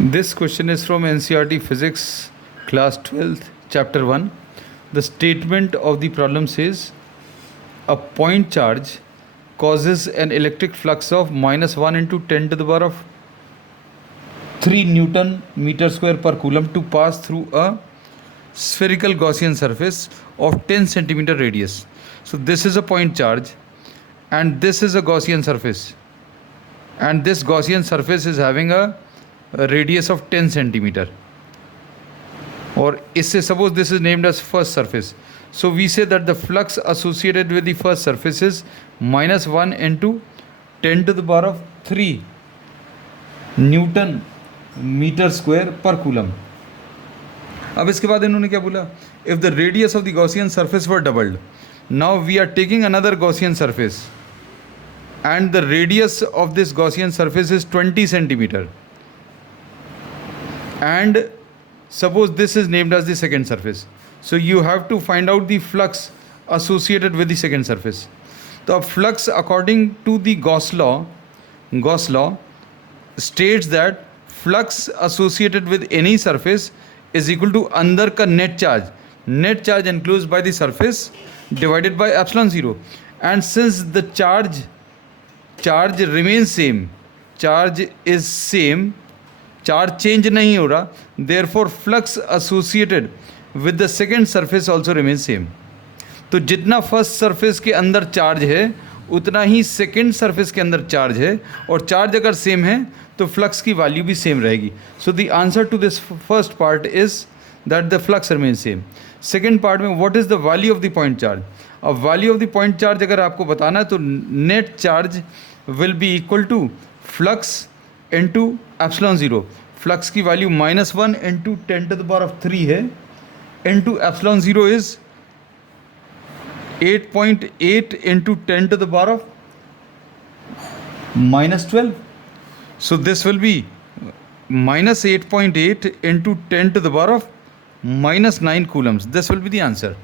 This question is from NCERT Physics, class 12th, chapter 1. The statement of the problem says a point charge causes an electric flux of -1 into 10 to the power of 3 Newton meter square per coulomb to pass through a spherical Gaussian surface of 10 centimeter radius. So this is a point charge and this is a Gaussian surface, and this Gaussian surface is having a radius of 10 centimeter, or suppose this is named as first surface. So we say that the flux associated with the first surface is -1 into 10 to the power of 3 Newton meter square per coulomb. अब इसके बाद इन्होंने क्या बोला, if the radius of the Gaussian surface were doubled, now we are taking another Gaussian surface and the radius of this Gaussian surface is 20 centimeter, and suppose this is named as the second surface. So you have to find out the flux associated with the second surface. The flux according to the Gauss law states that flux associated with any surface is equal to अंदर का net charge enclosed by the surface divided by epsilon 0. And since the charge remains same, charge is same, charge change नहीं हो रहा, therefore flux associated with the second surface also remains same. तो जितना first surface के अंदर charge है उतना ही second surface के अंदर चार्ज है, और चार्ज अगर सेम है तो फ्लक्स की वैल्यू भी सेम रहेगी. So the answer to this first part is that the flux remain same. Second part में what is the value of the point charge. अब value of the point charge अगर आपको बताना है तो net charge will be equal to flux into epsilon 0. Flux की value -1 into 10 to the power of 3 है, into epsilon 0 is 8.8 into 10 to the power of -12. So this will be -8.8 into 10 to the power of -9 coulombs. This will be the answer.